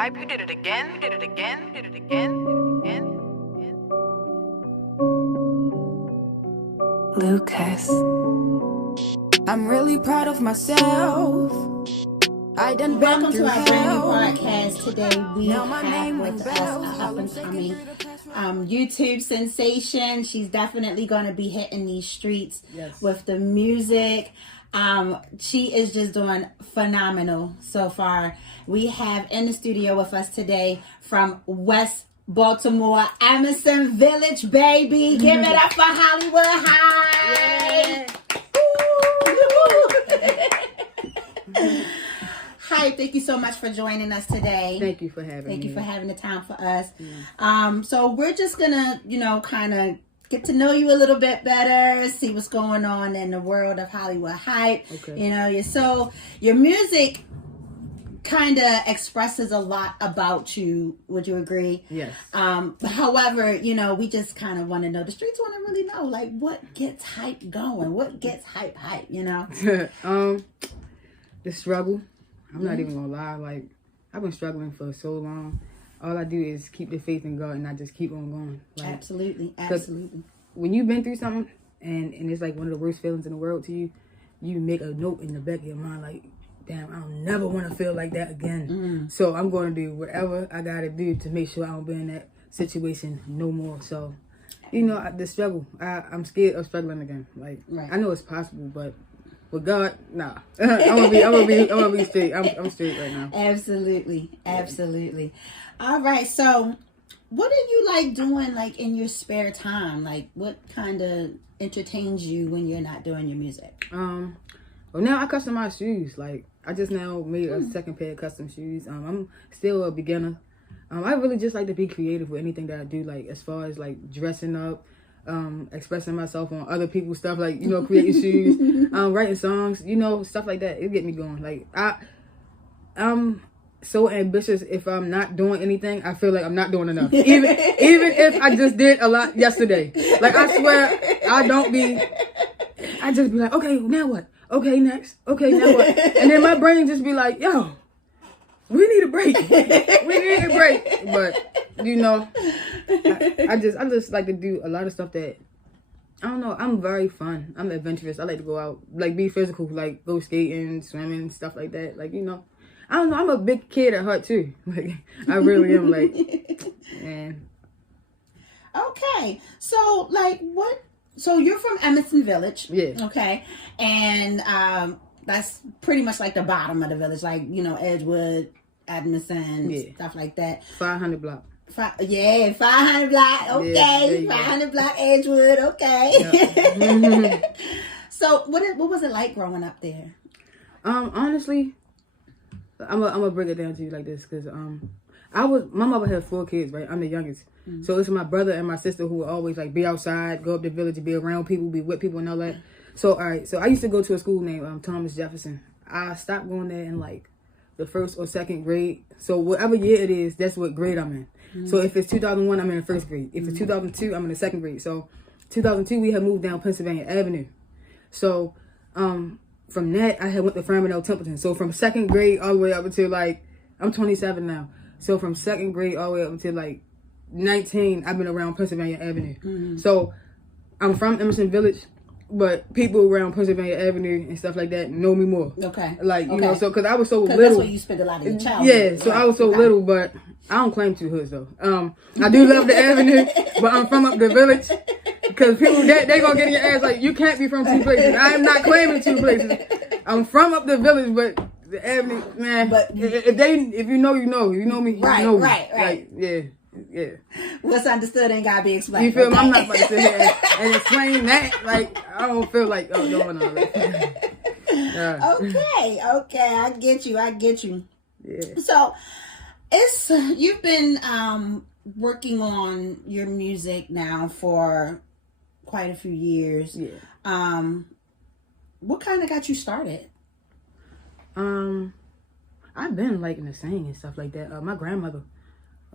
Hype, you did it again, you did it again, you did it again, you did it again. Lucas. I'm really proud of myself. I done been Welcome through to our brand new hell. podcast. Today we Now my have name with rings us bells. a up and coming YouTube sensation. She's definitely going to be hitting these streets with the music. She is just doing phenomenal so far. We have in the studio with us today from West Baltimore, Emerson Village, baby. Give it up for Hollywood High. Hi, thank you so much for joining us today. Thank you for having me. Thank you for having the time for us. So we're just gonna, kind of get to know you a little bit better, see what's going on in the world of Hollywood Hype. Okay. Your music kind of expresses a lot about you. Would you agree? Yes. However, we just kind of want to know. The streets want to really know, like, what gets hype going? What gets hype? The struggle. I'm not even gonna lie. Like, I've been struggling for so long. All I do is keep the faith in God, and I just keep on going. Like, Absolutely. when you've been through something, and it's like one of the worst feelings in the world to you, you make a note in the back of your mind, like, damn, I don't never want to feel like that again. So I'm going to do whatever I got to do to make sure I don't be in that situation no more. So, the struggle, I'm scared of struggling again. Like, Right. I know it's possible, but with God, nah. I'm gonna be straight. I'm straight right now. Absolutely. All right. So, what do you like doing, like, in your spare time? Like, what kind of entertains you when you're not doing your music? Well, now I customize shoes. Like, I just now made a second pair of custom shoes. I'm still a beginner. I really just like to be creative with anything that I do. Like, as far as like dressing up, expressing myself on other people's stuff. Like, creating shoes, writing songs. Stuff like that. It get me going. Like, I'm so ambitious. If I'm not doing anything, I feel like I'm not doing enough. Even if I just did a lot yesterday. Like, I swear, I just be like, okay, now what? Okay, next. Okay, now what? And then my brain just be like, yo, we need a break. But, I just like to do a lot of stuff that, I don't know, I'm very fun. I'm adventurous. I like to go out, like, be physical, like, go skating, swimming, stuff like that. Like, I don't know, I'm a big kid at heart, too. Like, I really am, like, and. Okay. So, like, so you're from Emerson Village. Yeah. Okay. And that's pretty much like the bottom of the village, like, Edgewood, Edmondson, stuff like that. 500 block. 500 block. Okay. Yeah, 500 block Edgewood. Okay. Yep. So what was it like growing up there? Honestly, I'm gonna break it down to you like this, because my mother had 4 kids, right? I'm the youngest. So it's my brother and my sister who would always, like, be outside, go up the village, be around people, be with people and all that. So, all right. So I used to go to a school named Thomas Jefferson. I stopped going there in, like, the 1st or 2nd grade. So whatever year it is, that's what grade I'm in. So if it's 2001, I'm in the 1st grade. If it's 2002, I'm in the 2nd grade. So 2002, we had moved down Pennsylvania Avenue. So from that, I had went to Farmingdale Templeton. So from 2nd grade all the way up until, like, I'm 27 now. So from 2nd grade all the way up until, like, 19, I've been around Pennsylvania Avenue. So I'm from Emerson Village, but people around Pennsylvania Avenue and stuff like that know me more. Okay. Like, so because I was so little. That's where you spent a lot of your childhood. Yeah, so I was so little, but I don't claim 2 hoods though. I do love the avenue, but I'm from up the village. Because people, they gonna get in your ass like, you can't be from 2 places. I am not claiming 2 places. I'm from up the village, but the avenue, man. But if you know, you know. You know me, you know me. Right. Like, yeah. What's understood ain't gotta be explained. You feel me? I'm not about to sit here and explain that. Like, I don't feel like doing all that. Okay, I get you. Yeah. So you've been working on your music now for quite a few years. Yeah. What kind of got you started? I've been liking to sing and stuff like that. My grandmother,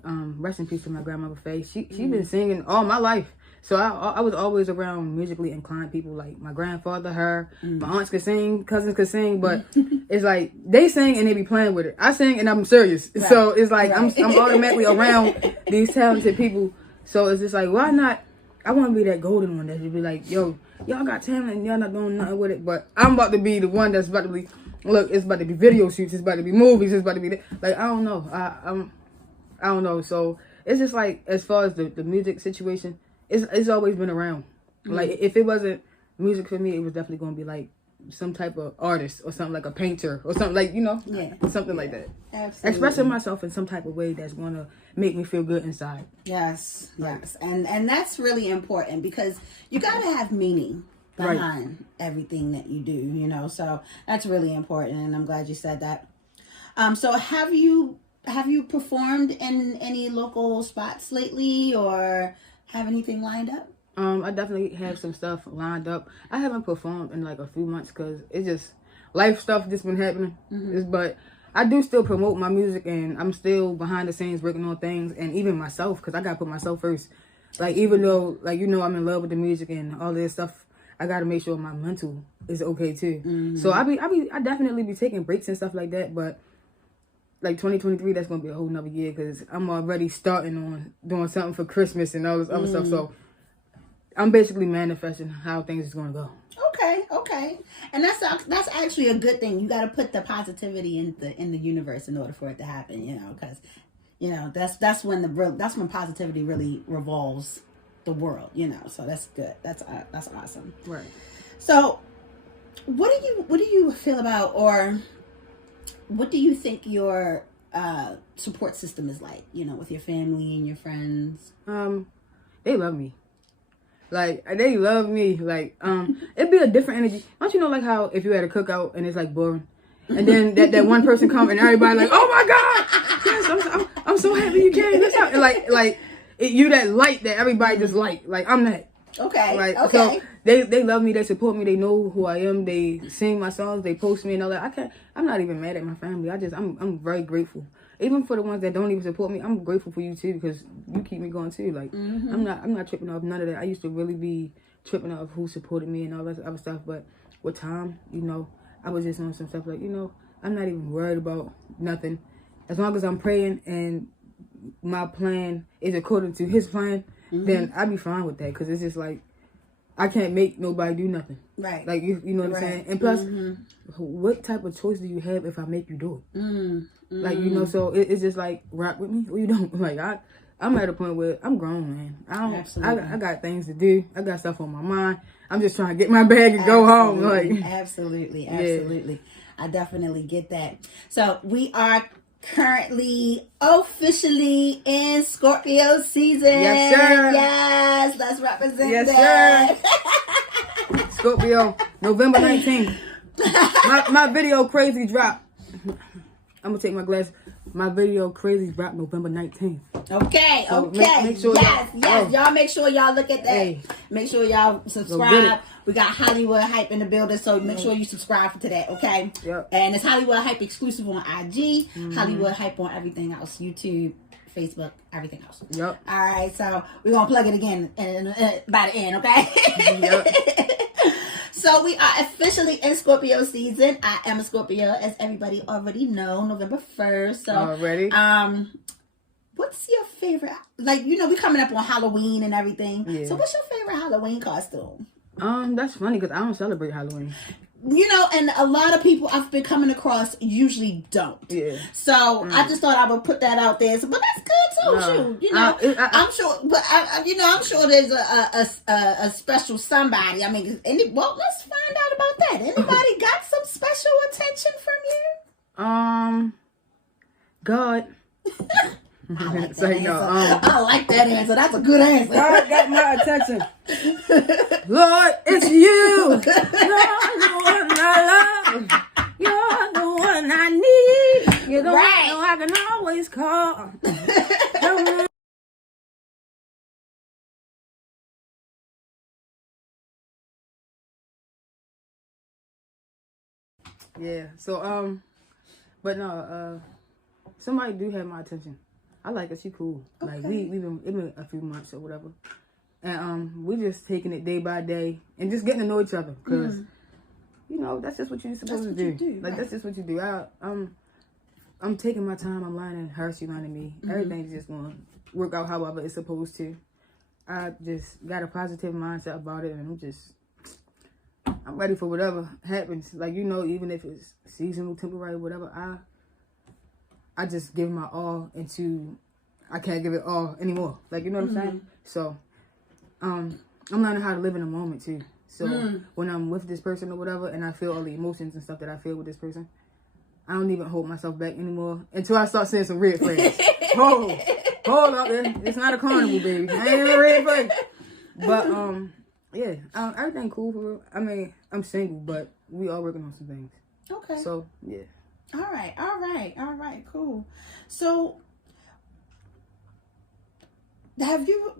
rest in peace to my grandmother Faye. She been singing all my life. So I was always around musically inclined people, like my grandfather, her, my aunts could sing, cousins could sing, but it's like they sing and they be playing with it. I sing and I'm serious. Right. So it's like I'm automatically around these talented people. So it's just like, why not? I want to be that golden one that should be like, yo, y'all got talent and y'all not doing nothing with it. But I'm about to be the one that's about to be, look, it's about to be video shoots, it's about to be movies, it's about to be, like, I don't know. I don't know. So it's just like, as far as the music situation, it's always been around. Like, if it wasn't music for me, it was definitely going to be like some type of artist or something, like a painter or something, like, you know, something like that. Absolutely. Expressing myself in some type of way that's going to make me feel good inside. Yes. And that's really important, because you got to have meaning behind everything that you do, you know. So that's really important, and I'm glad you said that. So have you performed in any local spots lately, or have anything lined up? I definitely have some stuff lined up. I haven't performed in like a few months because it's just life stuff just been happening. But I do still promote my music, and I'm still behind the scenes working on things, and even myself, because I gotta put myself first. Like, even though, like, you know, I'm in love with the music and all this stuff, I gotta make sure my mental is okay too. So I definitely be taking breaks and stuff like that. But like 2023, that's gonna be a whole nother year, because I'm already starting on doing something for Christmas and all this other stuff. So I'm basically manifesting how things is gonna go. Okay, and that's actually a good thing. You got to put the positivity in the universe in order for it to happen. You know, because you know that's when positivity really revolves the world. You know, so that's good. That's awesome. Right. So, what do you feel about, or what do you think your support system is like? You know, with your family and your friends. They love me. Like, they love me. Like, it'd be a different energy. Don't you know, like, how if you had a cookout and it's like boring, and then that one person come and everybody like, oh my God, yes, I'm so happy you came. This out. And like you that light that everybody just like I'm that. Okay. Like, okay. So they love me. They support me. They know who I am. They sing my songs. They post me and all that. I'm not even mad at my family. I'm very grateful. Even for the ones that don't even support me, I'm grateful for you too, because you keep me going too. Like, I'm not tripping off none of that. I used to really be tripping off who supported me and all that other stuff. But with time, you know, I was just on some stuff like, you know, I'm not even worried about nothing. As long as I'm praying and my plan is according to His plan, then I'd be fine with that. Because it's just like, I can't make nobody do nothing. Right. Like, you know what I'm saying? And plus, what type of choice do you have if I make you do it? Like, you know, so it's just like, rock with me or you don't. Like, I'm at a point where I'm grown, man. I got things to do. I got stuff on my mind. I'm just trying to get my bag and go home. Like, absolutely. I definitely get that. So we are currently officially in Scorpio season. Yes, sir. Yes, let's represent yes, that. Sir. Scorpio, November 19th. My video Crazy drop. I'm gonna take my glass. My video Crazy drop November 19th. Okay, so okay. Make sure yes. Y'all make sure y'all look at that. Hey. Make sure y'all subscribe. We got Hollywood Hype in the building, so make sure you subscribe to that, okay? Yep. And it's Hollywood Hype exclusive on IG, Hollywood Hype on everything else, YouTube, Facebook, everything else. Yep. All right, so we're going to plug it again by the end, okay? Yep. So we are officially in Scorpio season. I am a Scorpio, as everybody already know, November 1st. So, already? What's your favorite, like, you know, we coming up on Halloween and everything. Yeah. So what's your favorite Halloween costume? That's funny because I don't celebrate Halloween. You know, and a lot of people I've been coming across usually don't. Yeah. So I just thought I would put that out there. So, but that's good too. Shoot, you know, I'm sure. But I'm sure there's a special somebody. I mean, let's find out about that. Anybody got some special attention from you? God. I like that answer. I like that answer. That's a good answer. God got my attention. Lord, it's you. You're the one I love. You're the one I need. You're the one I can always call. Yeah. So but no, somebody do have my attention. I like her. She cool. Like Okay. we've been, it been a few months or whatever, and we just taking it day by day and just getting to know each other because you know that's just what you're supposed to do. Like right. that's just what you do. I'm taking my time. I'm learning her. She learning me. Everything's just gonna work out however it's supposed to. I just got a positive mindset about it, and I'm ready for whatever happens. Like, you know, even if it's seasonal, temporary, whatever, I just give my all into, I can't give it all anymore. Like, you know what I'm saying? So, I'm learning how to live in the moment too. So when I'm with this person or whatever, and I feel all the emotions and stuff that I feel with this person, I don't even hold myself back anymore until I start seeing some red flags. Hold up there. It's not a carnival, baby. I ain't a red flag. But, yeah, everything cool for real. I mean, I'm single, but we all working on some things. Okay. So, yeah. All right, cool. So, have you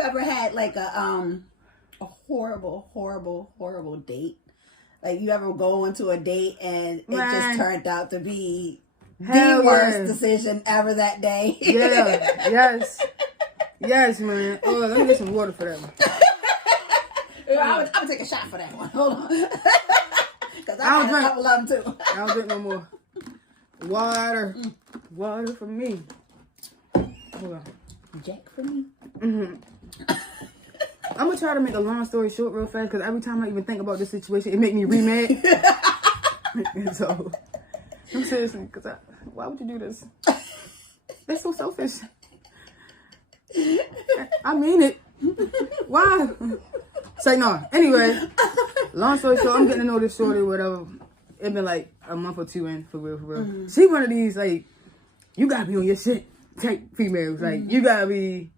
ever had like a horrible date? Like, you ever go into a date and it just turned out to be the worst decision ever that day? Yeah, yes, man. Oh, let me get some water for that one. I'm gonna take a shot for that one. Hold on. Because I had a couple of them too. I don't drink no more. Water for me. Hold on. Jack for me. I'm gonna try to make a long story short real fast because every time I even think about this situation, it make me re-mad. And so, I'm seriously, because why would you do this? That's so selfish. I mean it. Why? Say no. Anyway, long story short, I'm getting to know this shorty or whatever. It been like a month or two in, for real. She one of these, like, you gotta be on your shit type females. Like, you gotta be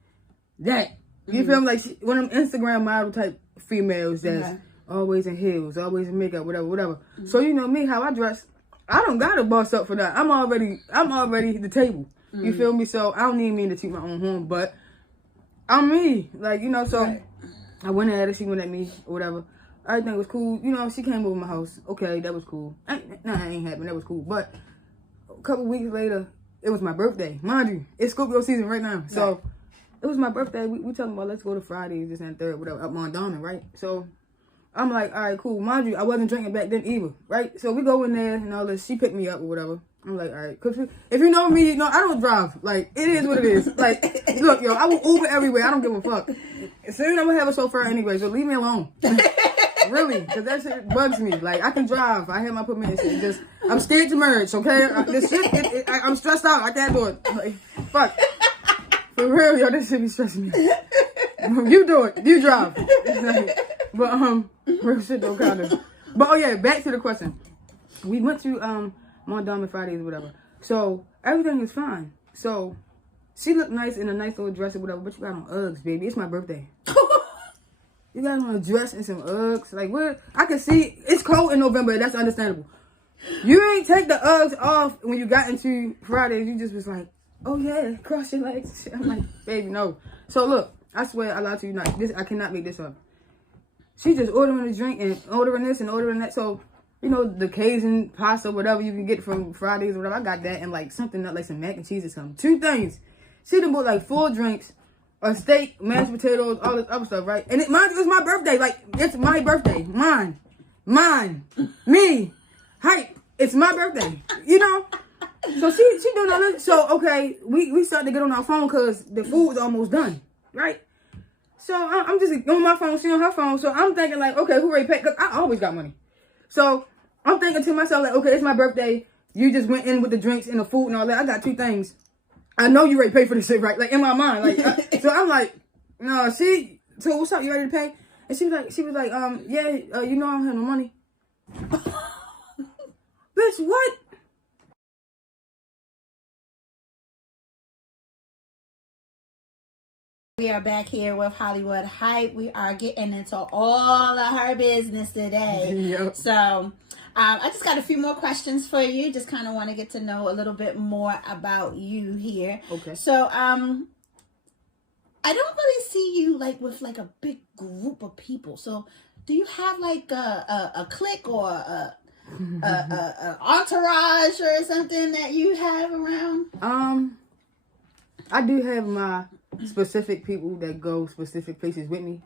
that. You feel me? Like, one of them Instagram model type females that's always in heels, always in makeup, whatever. So, you know me, how I dress, I don't gotta boss up for that. I'm already the table. You feel me? So, I don't need me to toot my own horn, but I'm me. Like, you know, so I went at her, she went at me, or whatever. Everything was cool. You know, she came over my house. Okay, that was cool. It ain't happened. That was cool. But a couple weeks later, it was my birthday. Mind you, it's Scorpio season right now. So, it was my birthday. We talking about let's go to Fridays, this and third, whatever, up Mondawmin, right? So, I'm like, all right, cool. Mind you, I wasn't drinking back then either, right? So, we go in there and all this. She picked me up or whatever. I'm like, all right. Because if you know me, you know, I don't drive. Like, it is what it is. Like, look, yo, I will Uber everywhere. I don't give a fuck. Soon I'm going to have a chauffeur anyway, so leave me alone. Really, because that shit bugs me. Like, I can drive. I have my permit and shit. I'm scared to merge, okay? This shit, I'm stressed out. I can't do it. Like, fuck. For real, yo, this shit be stressing me. You do it. You drive. But, real shit though, kind of. But, oh yeah, back to the question. We went to, Mondawmin Fridays or whatever. So, everything is fine. So, she looked nice in a nice little dress or whatever, but you got on Uggs, baby. It's my birthday. You got on a dress and some Uggs. Like, what? I can see, it's cold in November. That's understandable. You ain't take the Uggs off when you got into Fridays. You just was like, oh yeah, cross your legs. I'm like, baby, no. So look, I swear I lied to you not. I cannot make this up. She just ordering a drink and ordering this and ordering that. So, you know, the Cajun pasta, whatever you can get from Fridays or whatever. I got that and like something like some mac and cheese or something. 2 things. She done bought like 4 drinks, a steak, mashed potatoes, all this other stuff, right? And mind you, it's my birthday. Like, it's my birthday. Mine. Me. Hype. It's my birthday. You know? So she doing all this. So, okay, we started to get on our phone because the food was almost done, right? So I'm just on my phone, she on her phone. So I'm thinking like, okay, who ready to pay? Because I always got money. So I'm thinking to myself like, okay, it's my birthday. You just went in with the drinks and the food and all that. I got 2 things. I know you ready to pay for this shit, right? Like in my mind, like so I'm like, no, so what's up? You ready to pay? And she was like, yeah, you know I don't have no money. Bitch, what? We are back here with Hollywood Hype. We are getting into all of her business today. Yep. So, I just got a few more questions for you. Just kind of want to get to know a little bit more about you here. Okay. So, I don't really see you like with like a big group of people. So, do you have like a clique or a entourage or something that you have around? I do have my specific people that go specific places with me.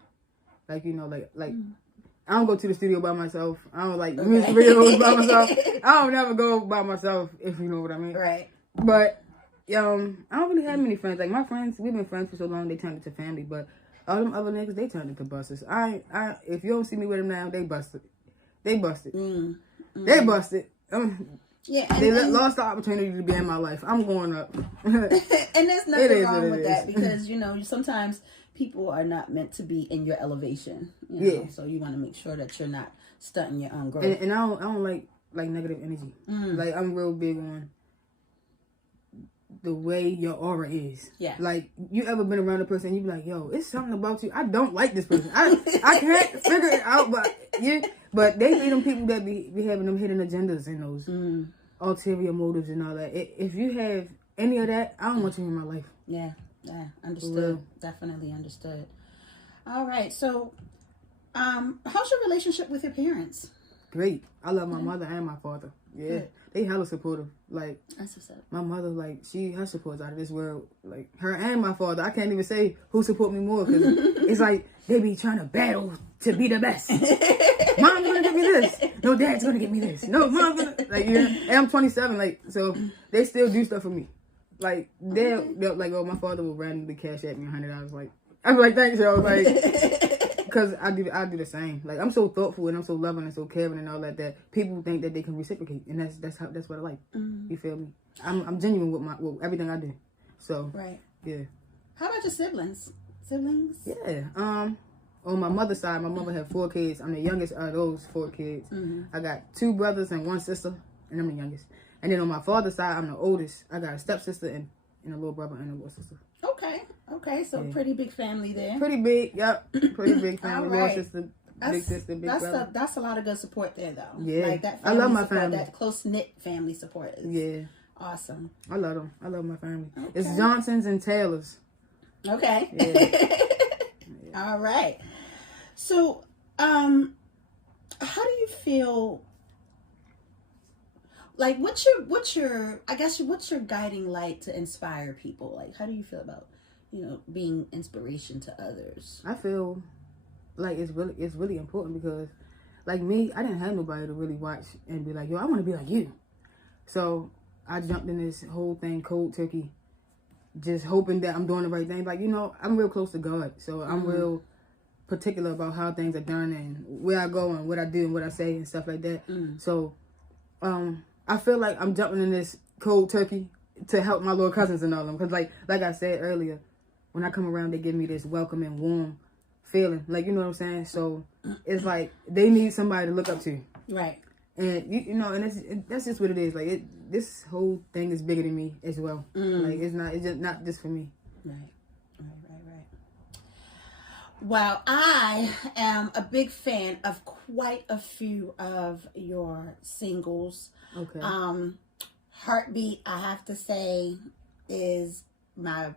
Like, you know, like I don't go to the studio by myself. I don't like music videos by myself. I don't never go by myself, if you know what I mean. Right. But I don't really have many friends. Like my friends, we've been friends for so long, they turned into family. But all them other niggas, they turned into busters. If you don't see me with them now, they busted. They busted. They busted. Yeah, they lost the opportunity to be in my life. I'm going up. And there's nothing wrong with that because, you know, sometimes people are not meant to be in your elevation. You know? So you want to make sure that you're not stunting your own growth. And I don't like negative energy. Like, I'm real big on the way your aura is. Yeah. Like, you ever been around a person, you be like, yo, it's something about you. I don't like this person. I can't figure it out, but they be them people that be having them hidden agendas and those ulterior motives and all that. If you have any of that, I don't want you in my life. Yeah, understood. Definitely understood. All right, so how's your relationship with your parents? Great. I love my mother and my father. Yeah. Good. They hella supportive. Like, that's what's up. My mother, like, her support's out of this world. Like, her and my father, I can't even say who support me more because it's like they be trying to battle to be the best. Mom's gonna get me this. No, dad's gonna get me this. No, mom's gonna, like, yeah. And I'm 27, like, so they still do stuff for me. Like, they're like, oh, my father will randomly cash at me $100. Like, I'm like, thanks, yo. Like, because I do the same. Like, I'm so thoughtful and I'm so loving and so caring and all that people think that they can reciprocate, and that's what I like. You feel me? I'm genuine with everything I do. So yeah. How about your siblings? Yeah. On my mother's side, my mother had 4 kids. I'm the youngest out of those 4 kids. I got 2 brothers and 1 sister, and I'm the youngest. And then on my father's side, I'm the oldest. I got a stepsister and a little brother and a little sister. Okay, so pretty big family there. Pretty big, yep. Pretty big family. Little sister, big sister, big brother. That's a lot of good support there, though. Yeah, like that I love my family. That close-knit family support is awesome. I love them. I love my family. Okay. It's Johnsons and Taylors. Okay. Yeah. All right. So, how do you feel? Like, what's your guiding light to inspire people? Like, how do you feel about, you know, being inspiration to others? I feel like it's really important because, like me, I didn't have nobody to really watch and be like, yo, I want to be like you. So I jumped in this whole thing cold turkey, just hoping that I'm doing the right thing. Like, you know, I'm real close to God, so I'm real particular about how things are done and where I go and what I do and what I say and stuff like that. So, I feel like I'm jumping in this cold turkey to help my little cousins and all them. Because like I said earlier, when I come around, they give me this welcoming, warm feeling. Like, you know what I'm saying? So it's like they need somebody to look up to. Right. And, you know, and that's just what it is. Like, this whole thing is bigger than me as well. Like, it's just not just for me. Right. Well, I am a big fan of quite a few of your singles. Okay. Heartbeat, I have to say, is my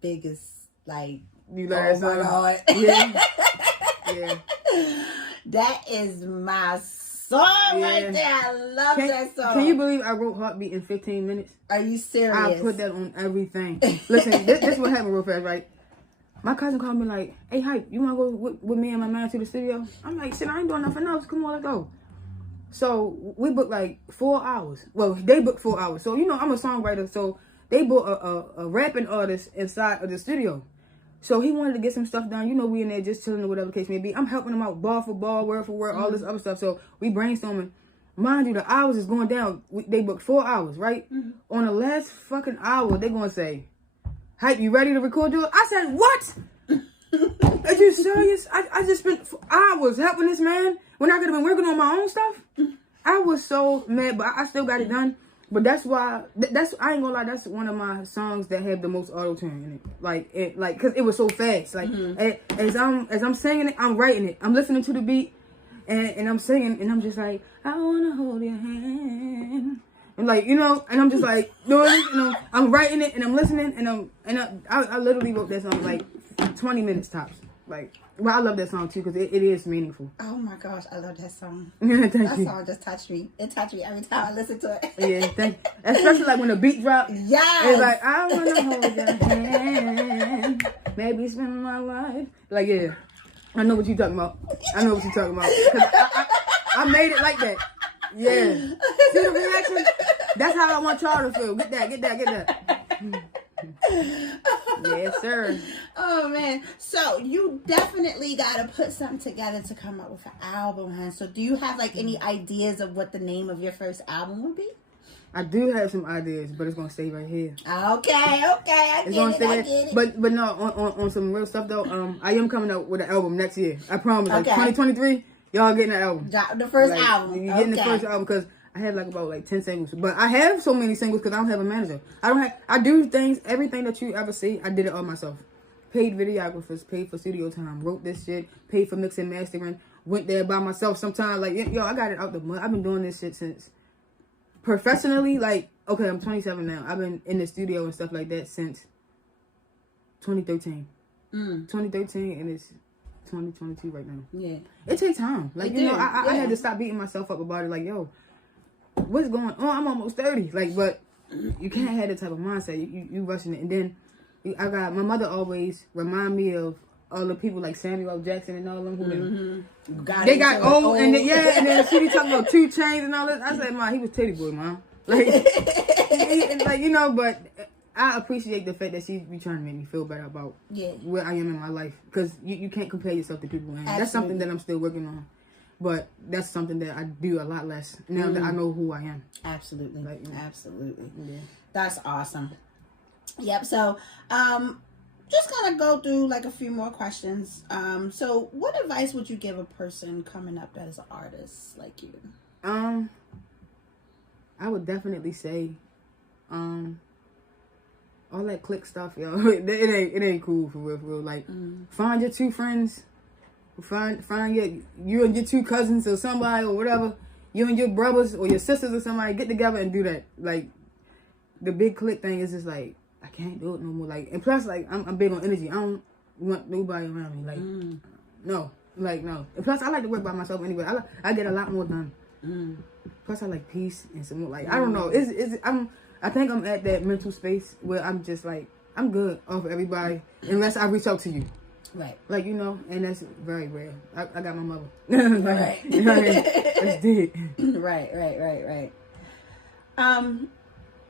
biggest, like, you learned God. Yeah. That is my song right there. I love that song. Can you believe I wrote Heartbeat in 15 minutes? Are you serious? I put that on everything. Listen, this is what happened real fast, right? My cousin called me like, hey, Hype, you want to go with me and my man to the studio? I'm like, shit, I ain't doing nothing else. Come on, let's go. So we booked like 4 hours. Well, they booked 4 hours. So, you know, I'm a songwriter. So they booked a rapping artist inside of the studio. So he wanted to get some stuff done. You know, we in there just chilling or whatever the case may be. I'm helping him out bar for bar, word for word, all this other stuff. So we brainstorming. Mind you, the hours is going down. They booked 4 hours, right? On the last fucking hour, they going to say, Hype, you ready to record yours? I said, what? Are you serious? I just spent hours helping this man when I could have been working on my own stuff. I was so mad, but I still got it done. But that's why, I ain't gonna lie, that's one of my songs that have the most auto-tune in it. Like, cause it was so fast. Like, as I'm singing it, I'm writing it. I'm listening to the beat, and I'm singing, and I'm just like, I wanna hold your hand. And like, you know, and I'm just like doing it, you know, I'm writing it and I'm listening and I literally wrote that song like 20 minutes tops. Like, well, I love that song too because it is meaningful. Oh my gosh, I love that song. Thank That you. song just touched me. It touched me every time I listen to it. Yeah, thank you. Especially like when the beat drop. Yes. It's like, I want to hold your hand. Maybe spend my life. Like, yeah. I know what you're talking about. I know what you're talking about. 'Cause I made it like that. Yeah. See the reaction? That's how I want y'all to feel. Get that. Yes, sir. Oh man, so you definitely got to put something together to come up with an album, huh? So do you have like any ideas of what the name of your first album would be? I do have some ideas, but it's gonna stay right here. Okay, I It's gonna get stay it, right. I get it. But no, on some real stuff though. I am coming out with an album next year. I promise. Like Okay. 2023, y'all getting an album. Drop the first Like, album. You're getting the Okay. first album because I had like about like 10 singles, but I have so many singles because I don't have a manager. I do things, everything that you ever see, I did it all myself. Paid videographers, paid for studio time, wrote this shit, paid for mixing, mastering, went there by myself. Sometimes like yo, I got it out the mud. I've been doing this shit since professionally. Like okay, I'm 27 now. I've been in the studio and stuff like that since 2013. 2013, and it's 2022 right now. Yeah. It takes time. Like, It you know, do, I yeah. had to stop beating myself up about it. Like, yo, what's going on? I'm almost 30. Like, but you can't have that type of mindset. You rushing it. And then my mother always remind me of all the people like Samuel L. Jackson and all them who they got old. And then, and then she be talking about 2 Chainz and all that. I said, Ma, he was titty boy, Mom. Like, like, you know, but I appreciate the fact that she be trying to make me feel better about where I am in my life. Because you can't compare yourself to people. And that's something that I'm still working on. But that's something that I do a lot less now that I know who I am. Absolutely. Like, Absolutely. Yeah. That's awesome. Yep. So, just gonna go through like a few more questions. So what advice would you give a person coming up as an artist like you? I would definitely say, all that click stuff, yo, it ain't cool for real. Like, find your 2 friends, find you and your 2 cousins or somebody or whatever, you and your brothers or your sisters or somebody get together and do that. Like, the big click thing is just like, I can't do it no more. Like, and plus, like, I'm big on energy. I don't want nobody around me. Like, no. And plus, I like to work by myself anyway. I get a lot more done. Plus, I like peace and some more. Like, I don't know. I think I'm at that mental space where I'm just like, I'm good off of everybody unless I reach out to you. Right. Like, you know, and that's very rare. I got my mother. Right. You know what I mean? That's dead. Right.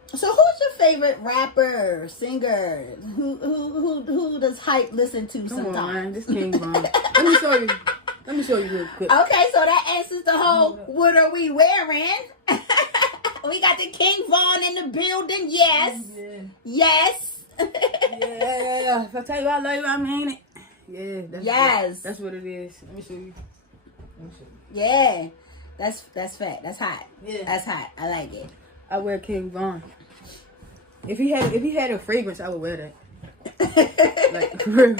So who's your favorite rapper, singer? Who does Hype listen to Come sometimes? on, man. This King Von. Let me show you real quick. Okay, so that answers the whole what are we wearing? We got the King Von in the building. Yes. Yeah. Yes. Yeah. If I tell you I love you, I mean it. Yeah. That's what it is. Let me show you. Yeah. That's fat. That's hot. Yeah. That's hot. I like it. I wear King Von. If he had a fragrance, I would wear that. Like, for real.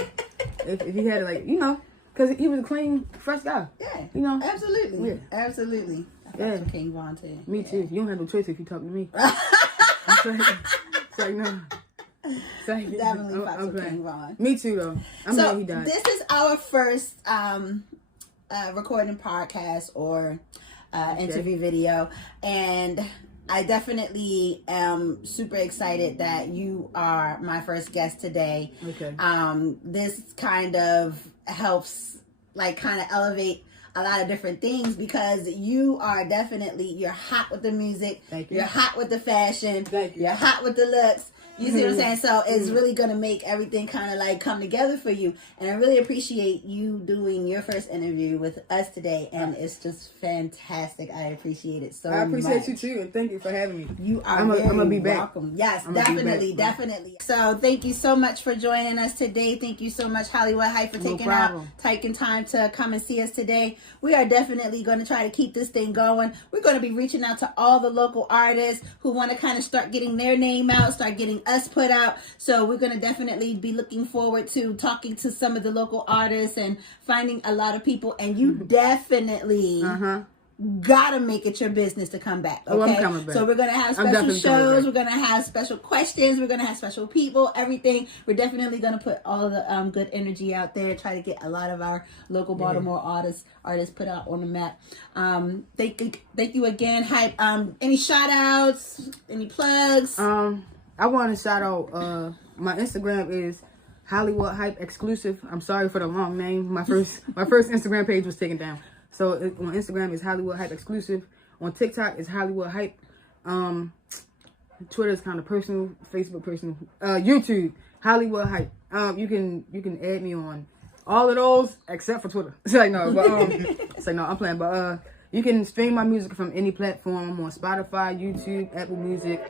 If he had it, like, you know, because he was a clean, fresh guy. Yeah. You know? Absolutely. Yeah. Absolutely. I fucks with King Von too. Me too. You don't have no choice if you talk to me. It's like, no. It's like, Definitely fucks with King Von. Me too, though. I'm glad he died. This is our first recording podcast or interview video, and I definitely am super excited that you are my first guest today. Okay. This kind of helps, like, kind of elevate a lot of different things because you're hot with the music. Thank you. You're hot with the fashion. Thank you. You're hot with the looks. You see what I'm saying? So it's really going to make everything kind of like come together for you. And I really appreciate you doing your first interview with us today. And it's just fantastic. I appreciate it so much. I appreciate you too. And thank you for having me. You are I'm very gonna be back. welcome. Yes, I'm gonna be definitely, back. definitely. So thank you so much for joining us today. Thank you so much, Hollywood Hype, for taking time to come and see us today. We are definitely going to try to keep this thing going. We're going to be reaching out to all the local artists who want to kind of start getting their name out, start getting us put out. So we're going to definitely be looking forward to talking to some of the local artists and finding a lot of people. And you definitely gotta make it your business to come back. Okay, Oh, I'm coming back. So we're gonna have I'm special definitely coming shows. back. We're gonna have special questions. We're gonna have special people. Everything. We're definitely gonna put all the good energy out there. Try to get a lot of our local Baltimore artists put out on the map. Thank you again, Hype. Any shout outs? Any plugs? I want to shout out. My Instagram is Hollywood Hype Exclusive. I'm sorry for the long name. My first Instagram page was taken down. So on Instagram is Hollywood Hype Exclusive. On TikTok is Hollywood Hype. Twitter is kind of personal. Facebook personal. YouTube Hollywood Hype. You can add me on all of those except for Twitter. It's like no, but it's like no, I'm playing. But you can stream my music from any platform on Spotify, YouTube, Apple Music,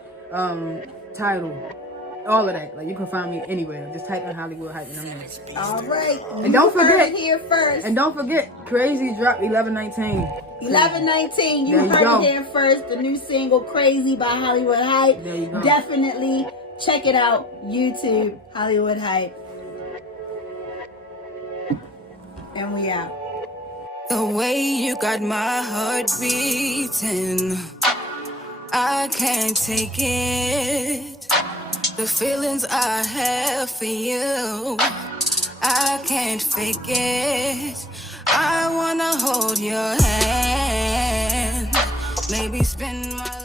Tidal. All of that. Like, you can find me anywhere. Just type in Hollywood Hype and I'm in. All right. And don't forget, here first. And don't forget, Crazy drop 11/19. 11/19. You heard it here first. The new single, Crazy by Hollywood Hype. There you go. Definitely check it out. YouTube, Hollywood Hype. And we out. The way you got my heart beating, I can't take it. The feelings I have for you, I can't fake it. I wanna hold your hand, maybe spend my life.